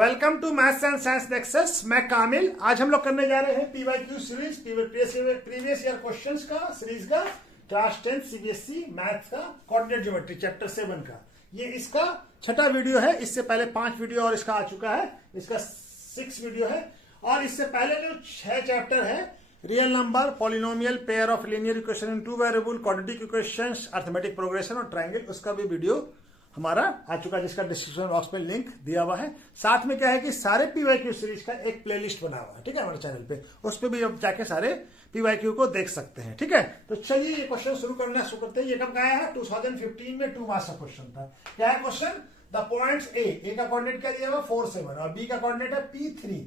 Welcome to maths and science access. मैं कामिल। आज हम लोग करने जा रहे हैं PYQ series, previous year questions का सीरीज का, क्लास 10 सीबीएसई मैथ्स का कोऑर्डिनेट ज्योमेट्री चैप्टर 7 का। ये इसका छठा वीडियो है। इससे पहले 5 वीडियो और इसका आ चुका है, इसका 6 वीडियो है। और इससे पहले जो 6 चैप्टर है, real number, polynomial, pair of linear equation in 2 variable, quadratic equations, arithmetic progression और ट्रायंगल, उसका भी वीडियो हमारा आ चुका है, जिसका डिस्क्रिप्शन बॉक्स में लिंक दिया हुआ है। साथ में क्या है कि सारे पीवाईक्यू सीरीज का एक प्लेलिस्ट बना हुआ है, ठीक है, हमारे चैनल पे। उस पर भी आप जाके सारे पीवाईक्यू को देख सकते हैं, ठीक है। तो चलिए ये क्वेश्चन शुरू करते हैं। ये कब आया है? 2015 में 2 मार्क्स का क्वेश्चन था। क्या है क्वेश्चन? द पॉइंट्स ए का कोऑर्डिनेट क्या दिया हुआ? 4 7, और बी का कोऑर्डिनेट है P3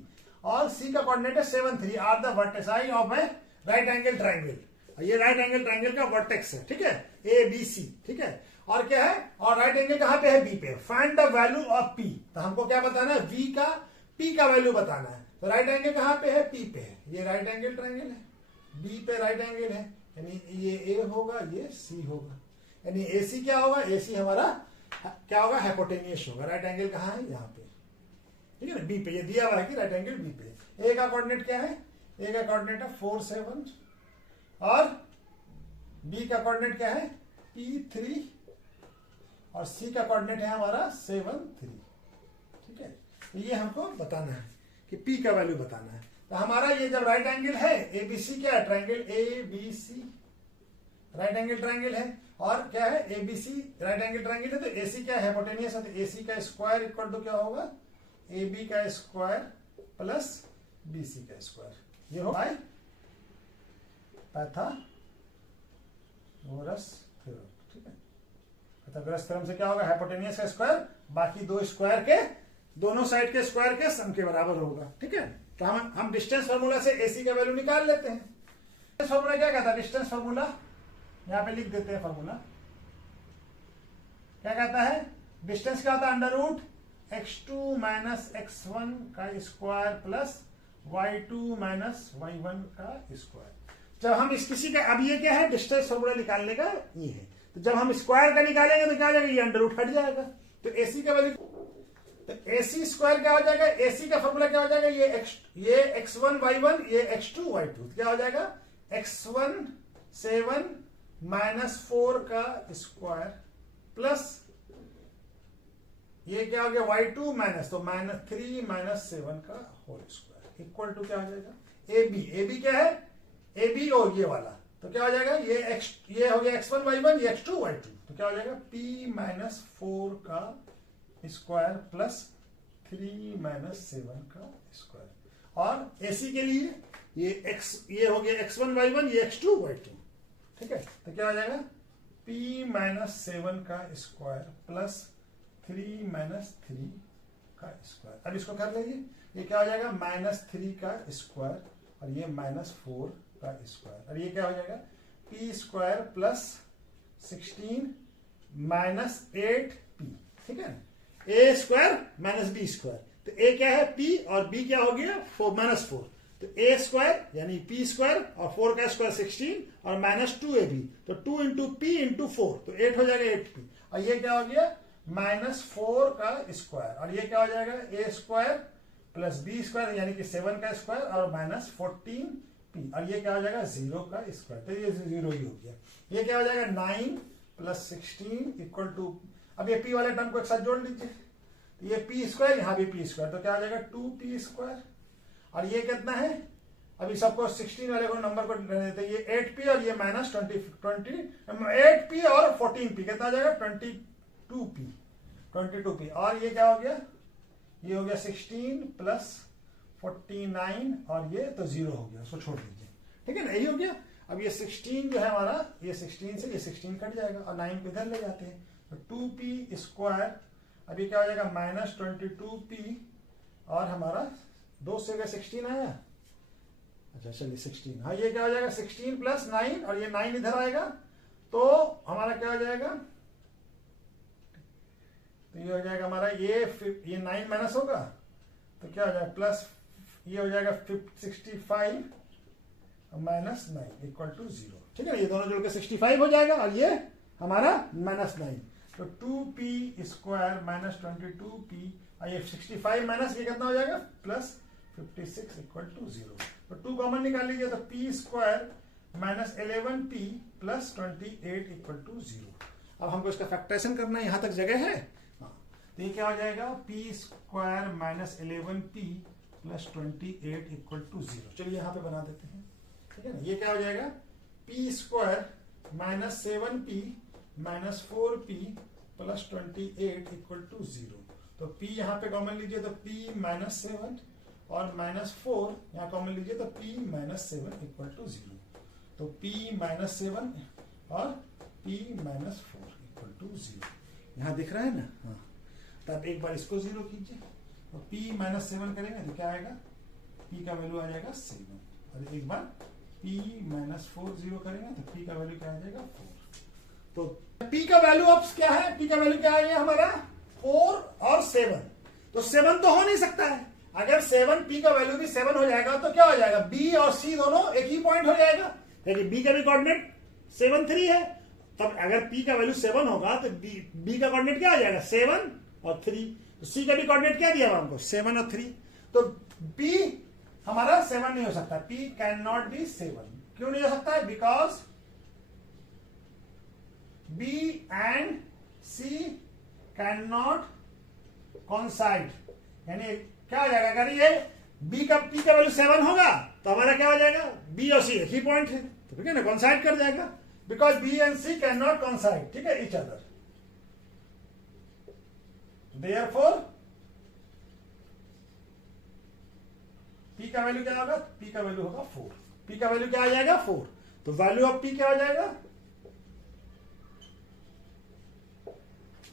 और सी का कोऑर्डिनेट है 7 3 are the vertex of a right angle triangle. ये राइट एंगल ट्राइंगल का वर्टेक्स है, ठीक है, ABC, ठीक है। और क्या है? और राइट एंगल कहां पे है? बी पे। Find the value of P. तो हमको क्या बताना है? वी का पी का वैल्यू बताना है। तो राइट एंगल कहां पे है? पी पे है। ये राइट एंगल ट्राइंगल है, बी पे राइट एंगल है, यानी ये ए होगा, ये सी होगा, यानी एसी क्या होगा? एसी हमारा क्या होगा? हाइपोटेनियस होगा। राइट एंगल कहां है? यहाँ पे, ठीक है ना, बी पे। ये दिया हुआ है कि राइट एंगल बी पे। ए का कोऑर्डिनेट क्या है? ए का कोऑर्डिनेट है 4 7 और बी का कोऑर्डिनेट क्या है? P3 और सी का कोऑर्डिनेट है हमारा 7 3, ठीक है। ये हमको बताना है कि पी का वैल्यू बताना है। तो हमारा ये जब राइट एंगल है, एबीसी क्या है? Triangle ABC right angle triangle है। और क्या है? एबीसी राइट एंगल ट्राइंगल है। तो एसी क्या है? हाइपोटेनियस है। तो एसी का स्क्वायर इक्वल टू क्या होगा? एबी का स्क्वायर प्लस बीसी का स्क्वायर। ये हो पाइथागोरस थ्योरम, ठीक है। पाइथागोरस थ्योरम से क्या होगा? हाइपोटेनियस का स्क्वायर बाकी दो स्क्वायर के, दोनों साइड के स्क्वायर के सम के बराबर होगा, ठीक है। तो हम डिस्टेंस फार्मूला से एसी का वैल्यू निकाल लेते हैं। डिस्टेंस फार्मूला क्या कहता है? डिस्टेंस फार्मूला यहां पे लिख देते हैं। फार्मूला क्या कहता है? डिस्टेंस क्या होता है? Under root x2 minus x1 का square plus y2 minus y1 का स्क्वायर। जब हम इस किसी का, अब ये क्या है? डिस्टेंस फार्मूला निकालने का ये है। तो जब हम स्क्वायर का निकालेंगे तो क्या हो जाएगा? ये अंडर रूट हट जाएगा। तो एसी का वैल्यू, तो एसी स्क्वायर क्या हो जाएगा? एसी का फार्मूला क्या हो जाएगा? ये x1 y1, ये x2 y2। तो क्या हो जाएगा? x1 7 माइनस 4 का स्क्वायर प्लस ये क्या हो गया? y2 माइनस, तो माइनस 3 माइनस 7 का होल स्क्वायर इक्वल टू क्या हो जाएगा? AB क्या है? AB और ये वाला, तो क्या हो जाएगा? ये हो गया x1 y1, ये x2 y2। तो क्या हो जाएगा? P माइनस 4 का स्क्वायर प्लस 3 माइनस 7 का स्क्वायर। और AC के लिए ये हो गया x1 y1, ये x2 y2, ठीक है। तो क्या हो जाएगा? P माइनस 7 का स्क्वायर प्लस 3 माइनस 3 का स्क्वायर। अब इसको कर लेंगे। ये क्या हो जाएगा? -3 का स्क्वायर और ये -4 का स्क्वायर। और ये क्या हो जाएगा? P square plus 16 minus 8p, ठीक है। ए स्क्वायर माइनस बी स्क्वायर। तो ए क्या है? पी, और बी क्या हो गया? 4 माइनस 4। तो ए स्क्वायर यानी पी स्क्वायर और 4 का स्क्वायर 16 और माइनस 2ab, तो 2 इंटू पी इंटू 4, तो 8 हो जाएगा 8p। और ये क्या हो गया? -4 का स्क्वायर। और ये क्या हो जाएगा? ए स्क्वायर प्लस बी स्क्वायर यानी कि 7 का स्क्वायर और माइनस 14p। और ये क्या हो जाएगा? 0 का स्क्वायर। तो ये 0 ही हो गया। ये क्या हो जाएगा? 9 प्लस 16 इक्वल टू, अब ये p वाले टर्म को एक साथ जोड़ लीजिए। तो ये p स्क्वायर, यहाँ भी p स्क्वायर, तो क्या हो जाएगा? 2p square. और ये कितना है? अभी सबको 16 वाले को नंबर को देते हैं। ये 8p और ये माइनस 8p और 14p, कितना हो जाएगा? 22p। और ये क्या हो गया? ये हो गया 16 प्लस 49 और ये तो 0 हो गया, उसको छोड़ दीजिए, ठीक है ना, यही हो गया। अब ये 16 जो है हमारा, ये 16 से ये 16 कट जाएगा और 9 को इधर ले जाते हैं, तो 2p स्क्वायर। अभी क्या हो जाएगा? -22p और हमारा 2 से अगर 16 आया, अच्छा चलिए 16, हाँ ये क्या हो जाएगा? 16 प्लस 9 और ये 9 इधर आएगा, तो हमारा क्या हो जाएगा? तो ये हो जाएगा हमारा, ये 9 माइनस होगा, तो क्या हो जाएगा? प्लस ये हो जाएगा 65 माइनस 9 इक्वल टू 0, ठीक है। ये दोनों जोड़ के 65 हो जाएगा और ये हमारा -9, तो 2p स्क्वायर माइनस 22p और ये 65 माइनस ये कितना हो जाएगा प्लस 56 इक्वल टू 0। तो 2 कॉमन निकाल लीजिए, तो p square minus 11p plus 28 equal to 0। अब हमको इसका फैक्टराइजेशन करना है, यहां तक जगह है। हाँ, तो ये क्या हो जाएगा, p square minus 11p plus 28 equal to 0। चलिए यहाँ पे बना देते हैं, ठीक है ना। ये क्या हो जाएगा, p square minus 7p minus 4p plus 28 equal to 0। तो p यहाँ पे कॉमन लीजिए, तो p माइनस 7 और माइनस 4 यहाँ कॉमन लीजिए, तो p माइनस 7 इक्वल टू 0। तो p माइनस 7 और p माइनस 4 इक्वल टू 0। यहाँ दिख रहा है ना। हाँ, तो आप एक बार इसको 0 कीजिए, तो p माइनस 7 करेंगे तो क्या आएगा, p का वैल्यू आ जाएगा 7। और एक बार p माइनस 4 0 करेंगे तो p का वैल्यू क्या आ जाएगा 4। तो p का वैल्यू अब क्या है, p का वैल्यू क्या आ गया हमारा 4 और 7। तो 7 तो हो नहीं सकता है। अगर 7 p का वैल्यू भी 7 हो जाएगा तो क्या हो जाएगा, b और c दोनों एक ही पॉइंट हो जाएगा, क्योंकि b का भी कोऑर्डिनेट 7 3 है। तब अगर p का वैल्यू 7 होगा तो b का कोऑर्डिनेट क्या आ जाएगा 7 और 3। तो c का भी कोऑर्डिनेट क्या दिया हुआ हमको 7 और 3। तो b हमारा 7 नहीं हो सकता, p कैन नॉट बी 7। क्यों नहीं हो सकता है, because b and c can not कॉन्साइड। यानी क्या हो जाएगा, अगर ये b का p का वैल्यू 7 होगा तो हमारा क्या हो जाएगा, b और c एक ही पॉइंट है, तो ठीक है ना, कॉन्साइड कर जाएगा, because b and c can not कॉन्साइड, ठीक है, ईच अदर। देयरफॉर p का वैल्यू क्या होगा, p का वैल्यू होगा 4। p का वैल्यू क्या आ जाएगा 4। तो वैल्यू ऑफ p क्या हो जाएगा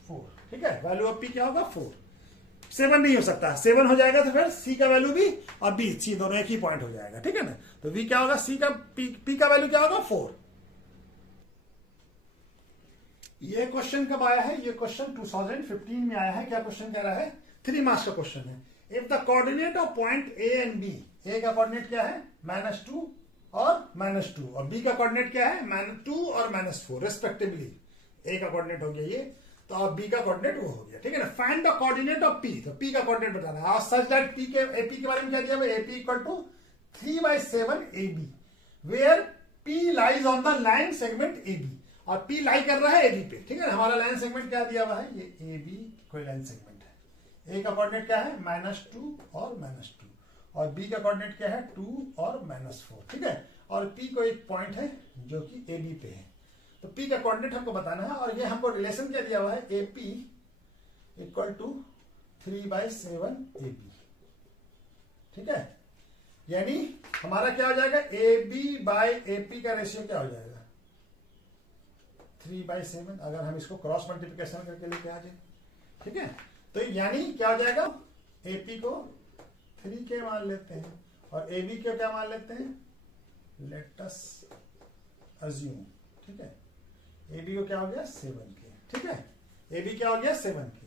4, ठीक है। वैल्यू ऑफ p क्या होगा 4। 7 नहीं हो सकता, 7 हो जाएगा तो फिर c का वैल्यू भी और b c दोनों एक ही पॉइंट हो जाएगा, ठीक है ना। तो v क्या होगा, c का p का वैल्यू क्या होगा 4। ये क्वेश्चन कब आया है, ये क्वेश्चन 2015 में आया है। क्या क्वेश्चन कह रहा है, 3 मार्क्स का क्वेश्चन है। If the coordinate of point a and b, a का कोऑर्डिनेट क्या है -2 और -2, और b का कोऑर्डिनेट क्या है -2 और -4 रेस्पेक्टिवली। a का कोऑर्डिनेट हो गया ये, तो अब b का कोऑर्डिनेट वो हो गया, ठीक है ना। Find the coordinate of p, तो p का कोऑर्डिनेट बताना है। सच दैट p के ap के बारे में क्या दिया हुआ, ap equal to 3/7 ab, where p lies on the line segment ab, और p लाई कर रहा है ab पे, ठीक है ना। हमारा लाइन सेगमेंट क्या दिया हुआ है, ये ab कोई लाइन सेगमेंट है। a का कोऑर्डिनेट क्या है -2 और -2, और b का कोऑर्डिनेट क्या है 2 और -4, ठीक है। और p को एक पॉइंट है जो कि ab पे है, तो p का कोऑर्डिनेट हमको बताना है। और ये हमको रिलेशन क्या दिया हुआ है, AP इक्वल टू 3/7 AB, ठीक है। यानी हमारा क्या हो जाएगा, AB बाय AP का रेशियो क्या हो जाएगा 3/7। अगर हम इसको क्रॉस मल्टीप्लिकेशन करके लेके आ जाए, ठीक है, तो यानी क्या हो जाएगा, AP को 3 के मान लेते हैं और AB को क्या मान लेते हैं, लेट अस अज्यूम, ठीक है। AB को क्या हो गया 7 के, ठीक है। AB क्या हो गया 7 के।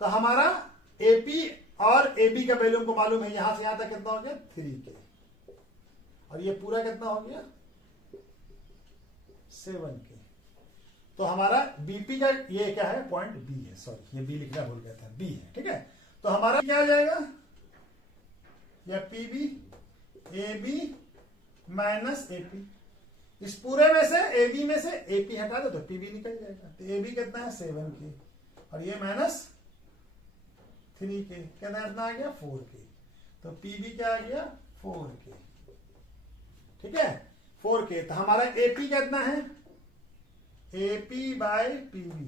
तो हमारा AP और AB का वैल्यू हमको मालूम है, यहां से यहां तक कितना हो गया 3 के, और ये पूरा कितना हो गया 7 के। तो हमारा BP का ये क्या है, पॉइंट B है, सॉरी ये B लिखना भूल गया था, B है, ठीक है। तो हमारा क्या हो जाएगा, या PB AB माइनस AP, इस पूरे में से AB में से AP हटा दो तो PB निकल जाएगा। तो AB कितना है 7 के, और ये -3 के, कितना आ गया 4 के। तो PB क्या आ गया 4 के, ठीक है 4 के। तो हमारा AP कितना है, AP बाय PB,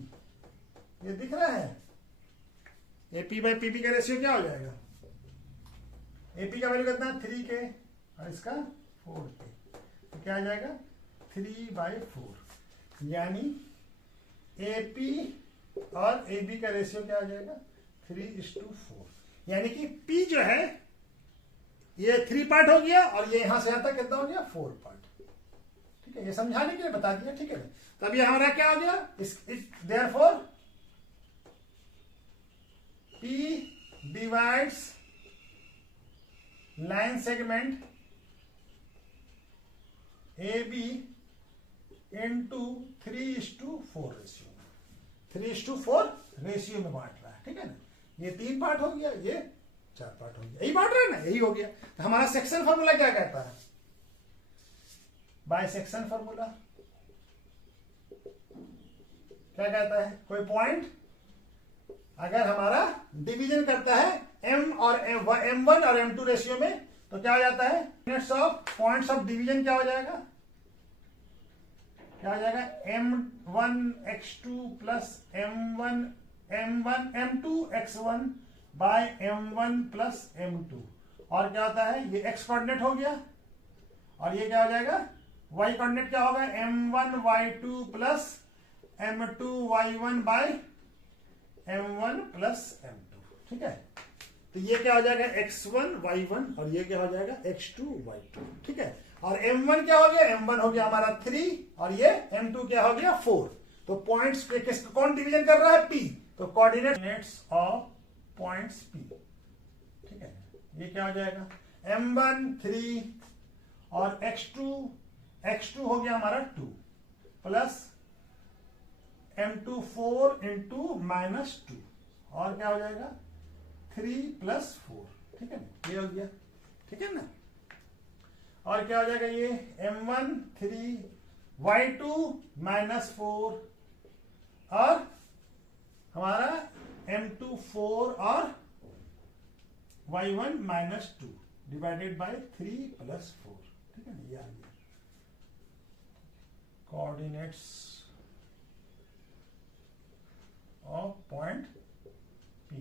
ये दिख रहा है। AP बाय PB का रेशियो क्या हो जाएगा, AP का वैल्यू कितना 3 के और इसका 4 के, तो क्या आ जाएगा 3/4। यानी AP और AB का रेशियो क्या आ जाएगा 3:4। यानी कि P जो है ये 3 पार्ट हो गया, और ये यहां से यहां तक कितना हो गया 4 पार्ट, ठीक है। ये समझाने के लिए बता दिया, ठीक है। तब ये हमारा क्या हो गया, therefore P divides line segment AB into 3:4 ratio, 3:4 ratio में बांट रहा है, ठीक है ना। ये 3 पार्ट हो गया, ये 4 पार्ट हो गया, यही पार्ट है ना, यही हो गया। तो हमारा सेक्शन फॉर्मूला क्या कहता है? बाय सेक्शन फॉर्मूला क्या कहता है? कोई पॉइंट अगर हमारा डिवीजन करता है m और m1 और m2 रेशियो में, तो क्या हो जाता है? Units of points of division क्या हो जाएगा? क्या हो जाएगा? m1x2 plus m1 m2 x1 bye m1 plus m2। और क्या होता है? ये x कोऑर्डिनेट हो गया, और ये क्या हो जाएगा? y कोऑर्डिनेट क्या होगा? m1 y2 plus m2 y1 bye m1 plus m2। ठीक है, तो ये क्या हो जाएगा? x1 y1, और ये क्या हो जाएगा? x2 y2। ठीक है, और m1 क्या हो गया? m1 हो गया हमारा 3, और ये m2 क्या हो गया? 4। तो पॉइंट्स पे किस कौन डिवीजन कर रहा है? p। तो कोऑर्डिनेट्स ऑफ पॉइंट्स p। ठीक है, ये क्या हो जाएगा? m1 3 और x2 हो गया हमारा 2 प्लस m2 4 इंटू -2, और क्या हो जाएगा? 3 प्लस 4। ठीक है ना, ये हो गया। ठीक है ना, और क्या हो जाएगा? ये m1 3 y2 -4 और हमारा m2 4 और y1 -2 डिवाइडेड बाय 3 प्लस 4। ठीक है ना, ये आ गया कोऑर्डिनेट्स ऑफ पॉइंट P।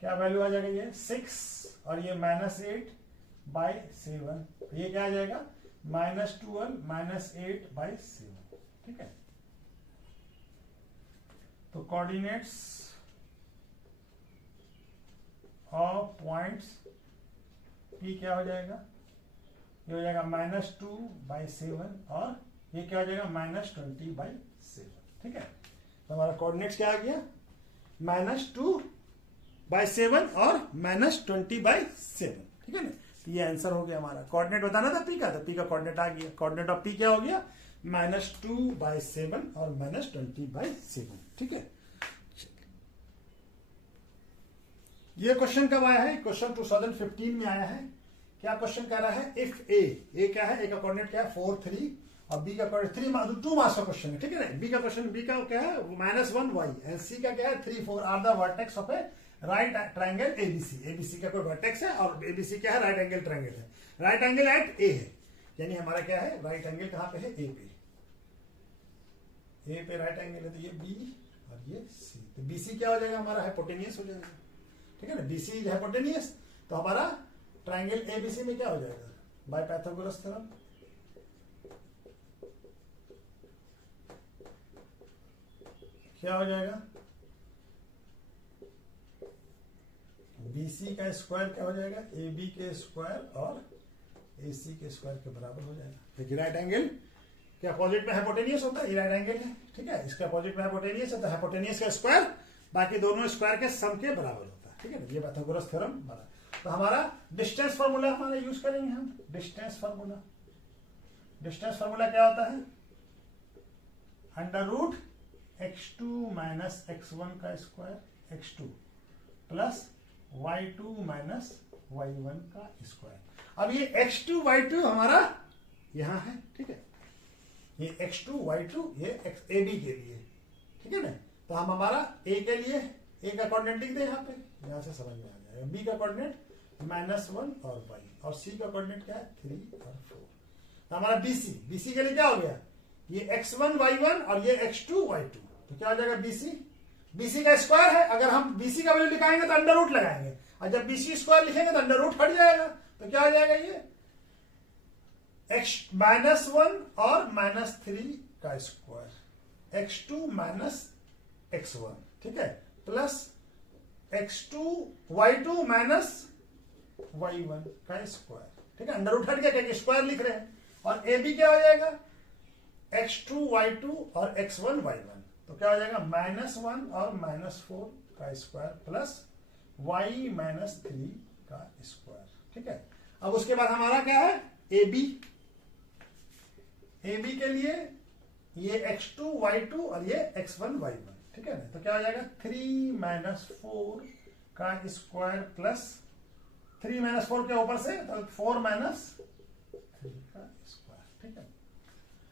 क्या वैल्यू आ जाएगा? ये 6 और ये -8 बाय 7। ये क्या आ जाएगा? -12 -8 बाय 7। ठीक है, तो कोऑर्डिनेट्स ऑफ पॉइंट्स P क्या हो जाएगा? ये हो जाएगा -2 बाय 7, और ये क्या हो जाएगा? -20 बाय 7। ठीक है, तो हमारा कोऑर्डिनेट्स क्या आ गया? -2 बाय 7 और -20 बाय 7। ठीक है ना, तो ये आंसर हो गया हमारा। कोऑर्डिनेट बताना था पी का, तो पी का कोऑर्डिनेट आ गया। कोऑर्डिनेट ऑफ पी क्या हो गया? -2 बाय 7 और -20 बाय 7। ठीक है, ये क्वेश्चन कब आया है? क्वेश्चन 2015 में आया है। क्या क्वेश्चन कह रहा है? इफ ए क्या है? ए का कोऑर्डिनेट क्या है? 4 3, और बी का कोऑर्डिनेट 2 मार्क्स का क्वेश्चन है। ठीक है ना, बी का क्वेश्चन, बी का क्या है? -1 y, एंड सी का क्या है? 3 4 are the vertex of a right triangle ABC. ABC का कोई वर्टेक्स है, और एबीसी क्या है? राइट एंगल ट्रायंगल है। राइट एंगल एट ए है, यानी हमारा क्या है? राइट एंगल कहां पे है? ए पे। ए पे राइट एंगल है, तो ये बी और ये सी। तो बीसी क्या हो जाएगा? हमारा हाइपोटेनियस हो जाएगा। ठीक है ना, बीसी इज हाइपोटेनियस, तो हमारा ट्रायंगल एबीसी में क्या हो जाएगा? बाय पाइथागोरस थ्योरम क्या हो जाएगा? BC का स्क्वायर क्या हो जाएगा? AB के स्क्वायर और AC के स्क्वायर के बराबर हो जाएगा। देखिए राइट एंगल के अपोजिट में हाइपोटेनियस होता है, ये राइट एंगल है। ठीक है, इसके अपोजिट में हाइपोटेनियस है, तो हाइपोटेनियस का स्क्वायर बाकी दोनों स्क्वायर के सम के बराबर होता है। ठीक है ना, ये पाइथागोरस थ्योरम बना। तो हमारा डिस्टेंस फार्मूला हमारा यूज करेंगे हम। डिस्टेंस फार्मूला, डिस्टेंस फार्मूला क्या होता है? √x2 माइनस x1 का square x2 plus y2 minus y1 का स्क्वायर। अब ये x2 y2 हमारा यहां है। ठीक है, ये x2 y2 ये AB के लिए। ठीक है ना, तो हम हमारा A के लिए A का कोऑर्डिनेट लिख दें यहाँ पे, यहां से समझ में आ जाएगा। B का कोऑर्डिनेट -1 और y, और C का कोऑर्डिनेट क्या है? 3 और 4। तो हमारा BC के लिए क्या हो गया? ये x1 y1 और ये x2 y2, तो क्या हो जाएगा? BC का स्क्वायर है। अगर हम BC का वैल्यू लिखाएंगे तो अंडर रूट लगाएंगे, और जब BC स्क्वायर लिखेंगे तो अंडर रूट हट जाएगा। तो क्या हो जाएगा? ये -1 और -3 का स्क्वायर, x2 माइनस x1। ठीक है, plus x2 y2 minus y1 का स्क्वायर। ठीक है, अंडर रूट हट गया क्योंकि स्क्वायर लिख रहे हैं। और AB क्या हो जाएगा? x2 y2 और x1 y1, तो क्या हो जाएगा? -1 और -4 का स्क्वायर प्लस y -3 का स्क्वायर। ठीक है, अब उसके बाद हमारा क्या है? AB के लिए ये x2 y2 और ये x1 y1। ठीक है ना। तो क्या हो जाएगा 3 माइनस 4 का स्क्वायर प्लस 3 माइनस 4 के ऊपर से तो 4 माइनस 3 का स्क्वायर, ठीक है।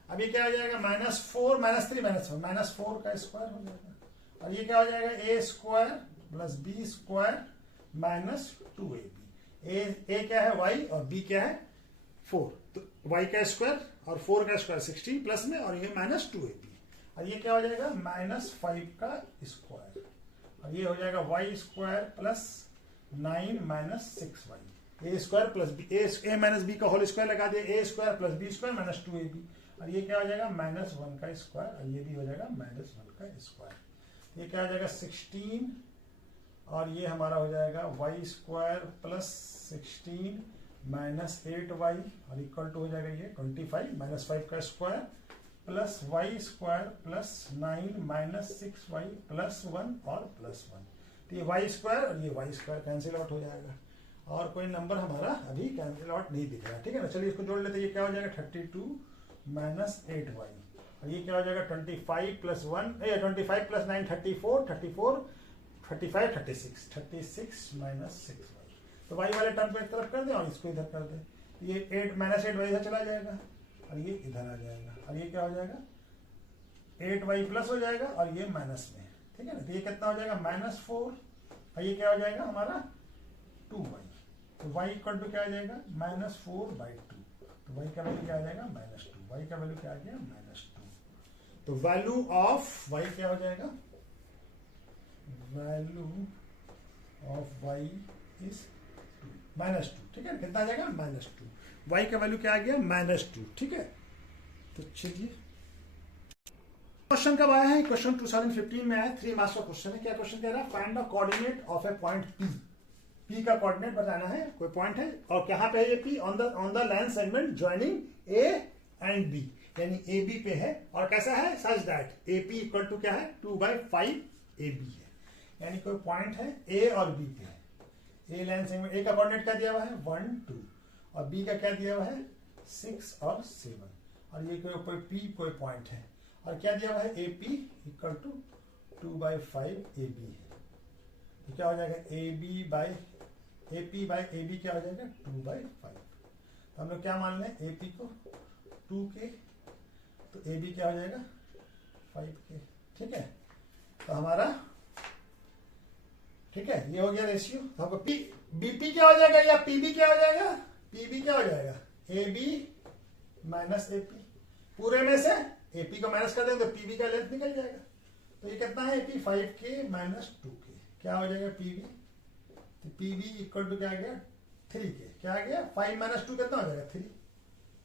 अब ये क्या हो जाएगा -4 -3 -4 का स्क्वायर हो जाएगा। और ये क्या हो जाएगा a square plus b square minus 2ab। a क्या है y और b क्या है 4, तो y का स्क्वायर और 4 का स्क्वायर 16 प्लस में, और ये -2ab। और ये क्या हो जाएगा -5 का स्क्वायर, और ये हो जाएगा y square plus 9 minus 6y। a square plus b, a minus B का होल स्क्वायर लगा दिया, a square plus b square minus 2ab। और ये क्या हो जाएगा -1 का स्क्वायर, और ये भी हो जाएगा -1 का स्क्वायर। ये क्या हो जाएगा 16, और ये हमारा हो जाएगा y square plus 16 minus 8y, और इक्वल टू हो जाएगा ये 25 -5 का square plus y square plus 9 minus 6y plus 1 और प्लस 1। तो ये y स्क्वायर और ये y स्क्वायर कैंसिल आउट हो जाएगा, और कोई नंबर हमारा अभी कैंसिल आउट नहीं दिख रहा, ठीक है ना। चलिए इसको जोड़ लेते हैं। ये क्या हो जाएगा 32 माइनस 8y, और ये क्या हो जाएगा 25 प्लस 1 25 प्लस 9 34 34 35 36 36 माइनस 6y। तो y वाले टर्म को एक तरफ कर दें और इसको इधर कर दें, तो ये 8 माइनस 8y इधर चला जाएगा और ये इधर आ जाएगा, और ये क्या हो जाएगा 8y प्लस हो जाएगा और ये माइनस में, ठीक है ना। तो ये कितना हो जाएगा -4, और ये क्या हो जाएगा हमारा 2y। तो y इक्वल टू क्या आ जाएगा -4/2। तो y का वैल्यू क्या आ जाएगा -2, y का वैल्यू क्या आ गया -2। तो वैल्यू ऑफ y क्या हो जाएगा, वैल्यू ऑफ y इज -2, ठीक है। कितना आ जाएगा -2, y का वैल्यू क्या आ गया -2, ठीक है। तो चलिए क्वेश्चन कब आया है, क्वेश्चन 2015 में आया, 3 मार्क्स का क्वेश्चन है। क्या क्वेश्चन कह रहा है, find the coordinate of A point P का कोऑर्डिनेट बताना है, कोई पॉइंट है और कहां पे है ये P, on the line segment joining A and B, यानी AB पे है, और कैसा है such that AP equal to क्या है 2/5 AB है, यानी कोई पॉइंट है A और B पे है। A लाइन सेगमेंट, A का कोऑर्डिनेट क्या दिया हुआ है 1 2, और B का क्या दिया हुआ है 6 और 7, और ये कोई P कोई पॉइंट है, और क्या दिया हुआ है AP इक्वल टू 2/5 AB है। तो क्या हो जाएगा AP बाई AB क्या हो जाएगा 2/5। तो हम लोग क्या मान लें AP को 2K, तो AB क्या हो जाएगा 5K, ठीक है। तो हमारा ठीक है ये हो गया रेशियो। तो हमको BP क्या हो जाएगा या PB क्या हो जाएगा, PB क्या हो जाएगा AB माइनस AP, पूरे में से AP को माइनस कर देंगे तो PB का लेंथ निकल जाएगा। तो ये कितना है AP 5K माइनस 2K, क्या हो जाएगा PB, तो PB इक्वल टू क्या आ गया 3K, क्या आ गया 5 माइनस 2 कितना हो जाएगा 3,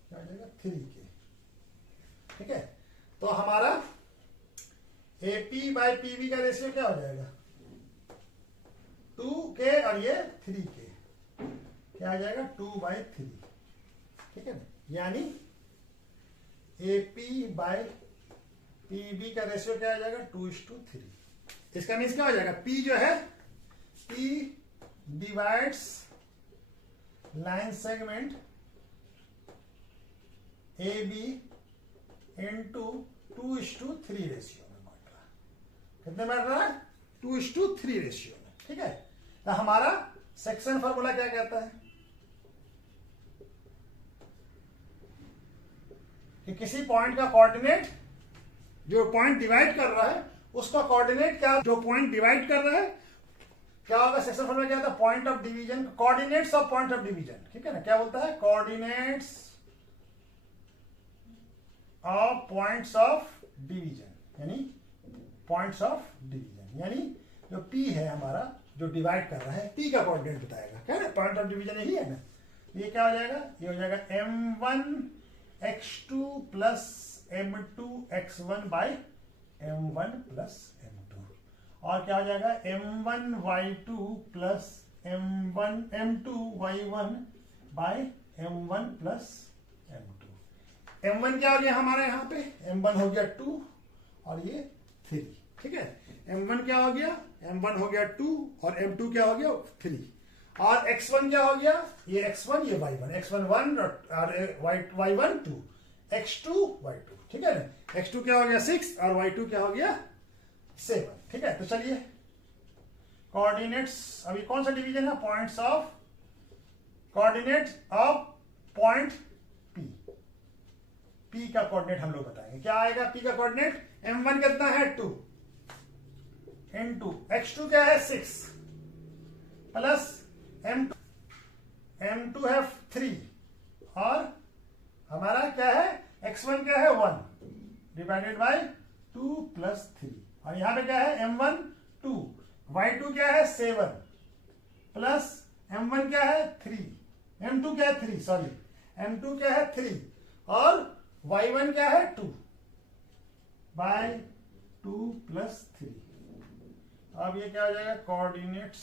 क्या हो जाएगा 3K, ठीक है। तो हमारा AP बाई PB का रेशियो क्या हो जाएगा 2K और ये 3K, क्या आ जाएगा 2/3, ठीक है ना। यानी AP बाई PB का रेशियो क्या आ जाएगा 2:3। इसका मीन्स क्या हो जाएगा P जो है P divides line segment AB into 2:3 ratio में बांट रहा है। कितने बांट रहा है 2:3 रेशियो में, ठीक है। तो हमारा सेक्शन फॉर्मूला क्या कहता है कि किसी पॉइंट का कोऑर्डिनेट, जो पॉइंट डिवाइड कर रहा है उसका कोऑर्डिनेट क्या, जो पॉइंट डिवाइड कर रहा है क्या होगा, सेक्शन फॉर्मूला क्या होता है point of division, coordinates of point of division, ठीक है ना। क्या बोलता है coordinates of points of division, यानी पॉइंट्स ऑफ डिवीजन, यानी जो P है हमारा जो डिवाइड कर रहा है P का कोऑर्डिनेट बताएगा, क्या है पॉइंट ऑफ डिवीजन यही है ना। ये क्या हो जाएगा, ये हो जाएगा M1x2 plus M2x1 by M1 plus M2, और क्या हो जाएगा M1y2 plus M2y1 by M1 plus M2। M1 क्या हो गया हमारे यहाँ पे, M1 हो गया 2 और ये 3, ठीक है। M1 क्या हो गया, M1 हो गया 2 और M2 क्या हो गया 3, और X1 क्या हो गया, ये X1 ये Y1, X1 1 और Y1 2, X2 Y2, ठीक है ना। X2 क्या हो गया 6 और Y2 क्या हो गया 7। ठीक है, तो चलिए कोऑर्डिनेट्स, अभी कौन सा डिवीजन है, points of coordinates of point P. P का कोऑर्डिनेट हम लोग बताएंगे, क्या आएगा पी का कोऑर्डिनेट। m1 कितना है 2 into x2 क्या है 6 प्लस m2 है 3 और हमारा क्या है x1 क्या है 1 डिवाइडेड बाय 2 प्लस 3 और यहां पे क्या है m1 2, y2 क्या है 7 प्लस m1 क्या है 3, m2 क्या है 3 सॉरी, m2 क्या है 3 और y1 क्या है 2 बाय 2 प्लस 3। अब ये क्या हो जाएगा कोऑर्डिनेट्स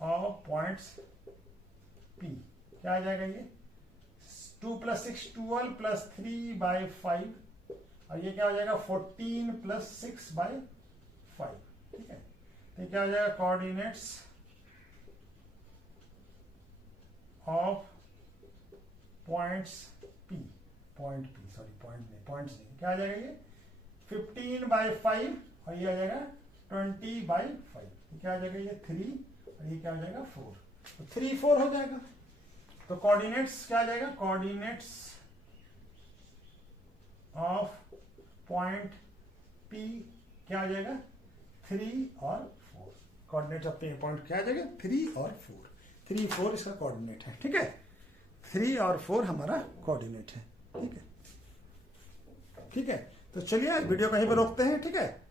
ऑफ पॉइंट्स P, क्या आ जाएगा ये 2 प्लस 6 12 प्लस 3 बाय 5 और ये क्या हो जाएगा 14 प्लस 6 बाय 5। ठीक है, तो क्या हो जाएगा coordinates of points P, point P sorry point नहीं, पॉइंट्स नहीं, क्या आ जाएगा ये 15 बाय 5 और ये आ जाएगा 20 बाय 5, क्या आ जाएगा ये 3 और ये क्या हो जाएगा 4, तो 3 4 हो जाएगा। तो कोऑर्डिनेट्स क्या आ जाएगा, कोऑर्डिनेट्स ऑफ पॉइंट P क्या आ जाएगा 3 और 4, कोऑर्डिनेट्स ऑफ पॉइंट क्या आ जाएगा 3 और 4, 3 4 इसका कोऑर्डिनेट है। ठीक है, 3 और 4 हमारा कोऑर्डिनेट है। ठीक है, ठीक है, तो चलिए वीडियो कहीं पर रोकते हैं। ठीक है।